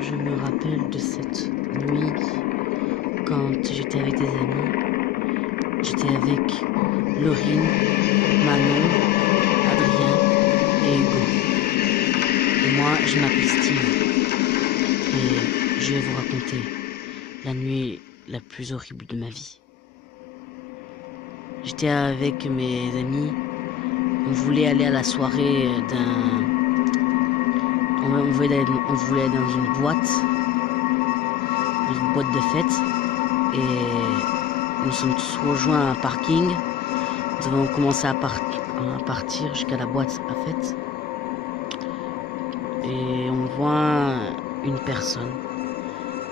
je me rappelle de cette nuit quand j'étais avec des amis. J'étais avec Laurine, Manon, Adrien et Hugo. Et moi, je m'appelle Steve. Et je vais vous raconter la nuit la plus horrible de ma vie. J'étais avec mes amis. On voulait aller à la soirée on voulait aller dans une boîte de fête. Et nous sommes tous rejoints à un parking. Nous avons commencé à partir jusqu'à la boîte à fête. Et on voit une personne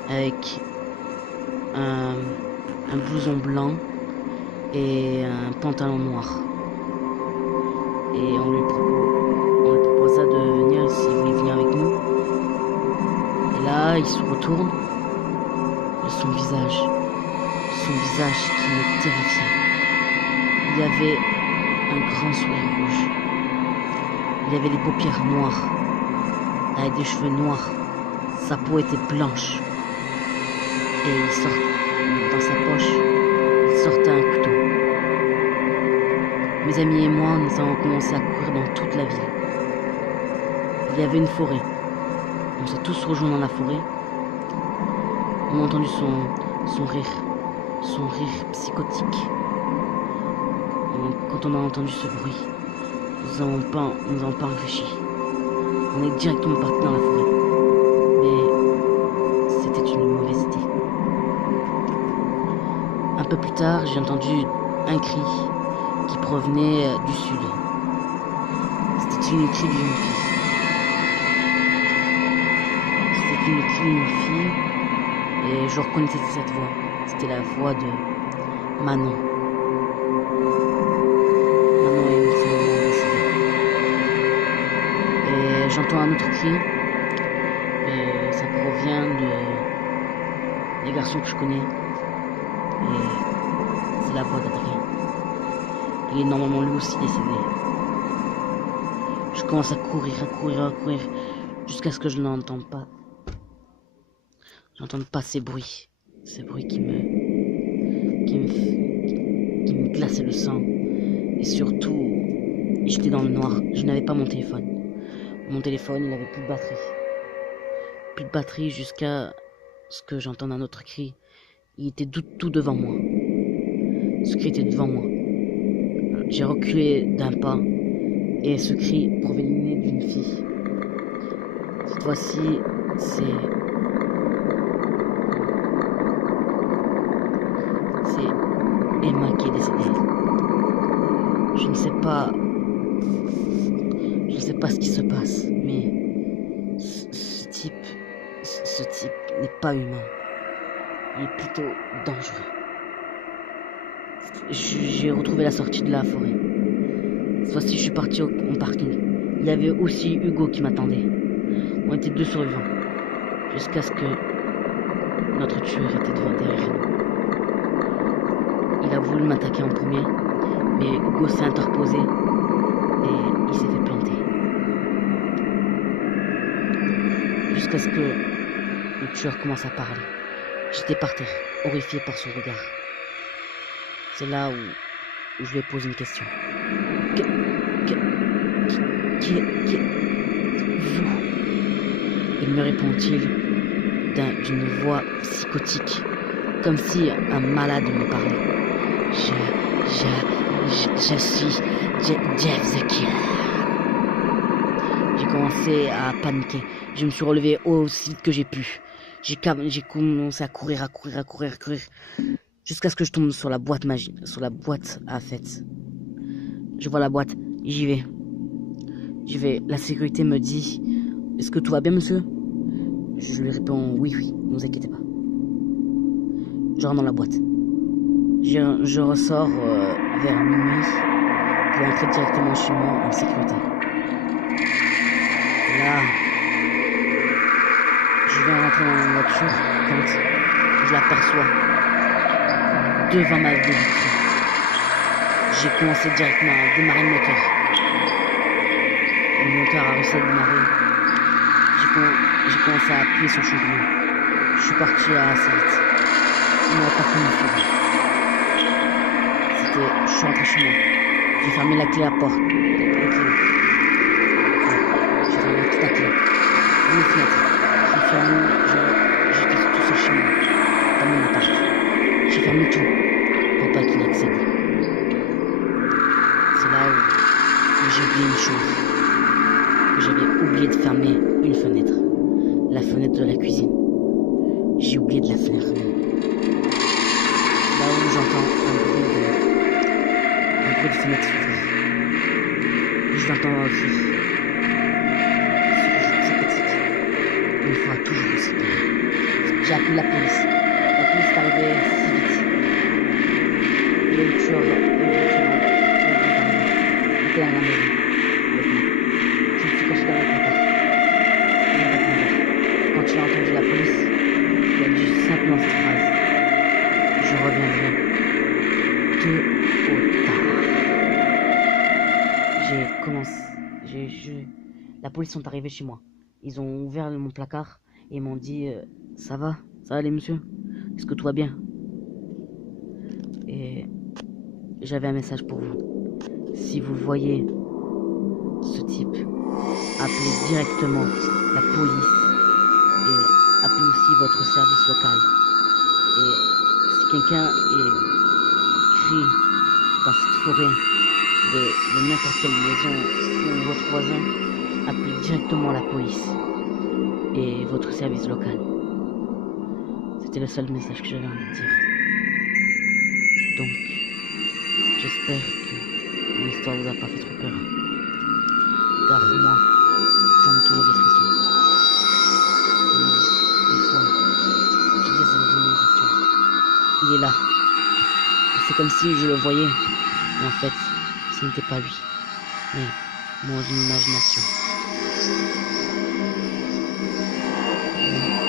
avec un blouson blanc et un pantalon noir. Et on lui proposa de venir s'il voulait venir avec nous. Et là, il se retourne. Et son visage qui me terrifiait. Il avait un grand sourire rouge. Il avait les paupières noires, avec des cheveux noirs. Sa peau était blanche. Et dans sa poche, il sortait un couteau. Mes amis et moi, nous avons commencé à courir dans toute la ville. Il y avait une forêt. On s'est tous rejoints dans la forêt. On a entendu son rire psychotique. Quand on a entendu ce bruit, nous n'avons pas réfléchi. On est directement parti dans la forêt. Mais c'était une mauvaise idée. Un peu plus tard, j'ai entendu un cri qui provenait du sud. C'était une cri d'une fille. Et je reconnaissais cette voix. C'était la voix de Manon. Manon est décédée. Et j'entends un autre cri. Et ça provient des garçons que je connais. Et c'est la voix d'Adrien. Il est normalement lui aussi décédé. Je commence à courir, jusqu'à ce que je n'entende pas. J'entends pas ces bruits qui me glaçaient le sang. Et surtout, j'étais dans le noir. Je n'avais pas mon téléphone. Mon téléphone, il avait plus de batterie. Plus de batterie jusqu'à ce que j'entende un autre cri. Il était tout devant moi. Ce cri était devant moi. J'ai reculé d'un pas et ce cri provenait d'une fille. Cette fois-ci, c'est Emma qui est décédée. Je ne sais pas ce qui se passe, mais ce type n'est pas humain. Il est plutôt dangereux. J'ai retrouvé la sortie de la forêt. Cette fois-ci, je suis parti en parking. Il y avait aussi Hugo qui m'attendait. On était deux survivants. Jusqu'à ce que notre tueur était derrière nous. Il a voulu m'attaquer en premier, mais Hugo s'est interposé et il s'est fait planter. Jusqu'à ce que le tueur commence à parler. J'étais par terre, horrifié par son regard. C'est là où je lui ai posé une question. Qui vous? Il me répond-il d'une voix psychotique, comme si un malade me parlait. Je suis Jeff the Killer. J'ai commencé à paniquer. Je me suis relevé aussi vite que j'ai pu. J'ai commencé à courir. Jusqu'à ce que je tombe sur la boîte à fête. Je vois la boîte, j'y vais. La sécurité me dit: est-ce que tout va bien, monsieur? Je lui réponds: oui, ne vous inquiétez pas. Je rentre dans la boîte. Je ressors vers minuit pour entrer directement chez moi en sécurité. Et là, je viens rentrer dans la voiture quand je l'aperçois devant ma vitrine. J'ai commencé directement à démarrer le moteur. Le moteur a réussi à démarrer. j'ai commencé à appuyer sur le champignon. Je suis parti assez vite. Il n'a pas pu me suivre. Je suis rentré chez moi. J'ai fermé la clé à porte. J'ai fermé toute la clé. Les fenêtres. J'ai fermé. J'étais tout seul chez moi. Dans mon appart. J'ai fermé tout. Pour pas qu'il accède. C'est là où j'ai oublié une chose. Que j'avais oublié de fermer une fenêtre. La fenêtre de la cuisine. J'ai oublié de la fermer. Là où j'entends un bruit de fenêtre s'ouvrir. Je l'entends ouvrir. C'est petit. Il me fera toujours aussi peur. J'ai appelé la police. La police est arrivée si vite. Et le tueur était dans la maison. Je me suis caché dans la placard. Quand il a entendu la police, il a dit simplement cette phrase. Je reviendrai tôt ou tard. J'ai commencé. La police sont arrivés chez moi. Ils ont ouvert mon placard et m'ont dit ça va aller monsieur? Est-ce que tout va bien? Et j'avais un message pour vous. Si vous voyez ce type, appelez directement la police et appelez aussi votre service local. Et si quelqu'un crie dans cette forêt de n'importe quelle maison ou votre voisin, appelez directement la police et votre service local. C'était le seul message que j'avais envie de dire. Donc, j'espère que mon histoire vous a pas fait trop peur. Car moi, j'en ai toujours des frissons. Et des fois, j'ai des hallucinations. Il est là. Et c'est comme si je le voyais. Mais en fait, ce n'était pas lui. Mais mon imagination.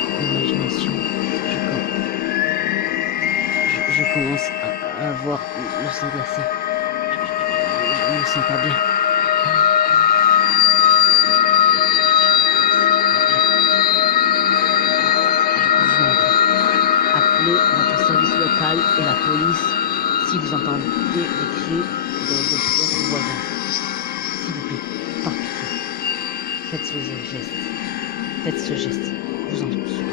Mon imagination. Je commence à avoir le sang glacé. Je me sens pas bien. Appelez votre service local et la police si vous entendez des cris de votre voisin. S'il vous plaît, par pitié, faites ce geste. Faites ce geste. Je vous en supplie.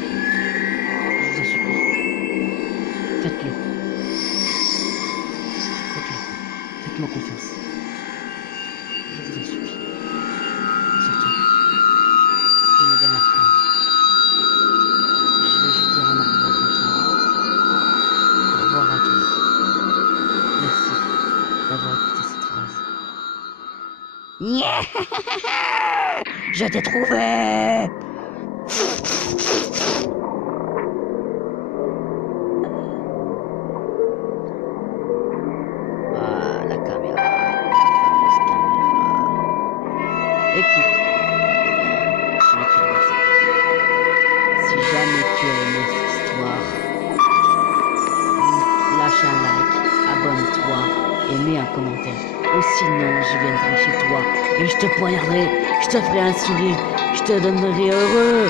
Je vous en supplie. Faites-le. Faites-le. Faites-moi confiance. Je vous en supplie. Surtout, c'était une dernière phrase. Je vais juste dire un au revoir maintenant. Au revoir à tous. Merci d'avoir écouté cette phrase. Yeah! Je t'ai trouvé! La caméra. Écoute, celui qui regarde cette vidéo, si jamais tu as aimé cette histoire, lâche un like, abonne-toi et mets un commentaire. Ou sinon, je viendrai chez toi et je te poignarderai, je te ferai un sourire, je te donnerai heureux.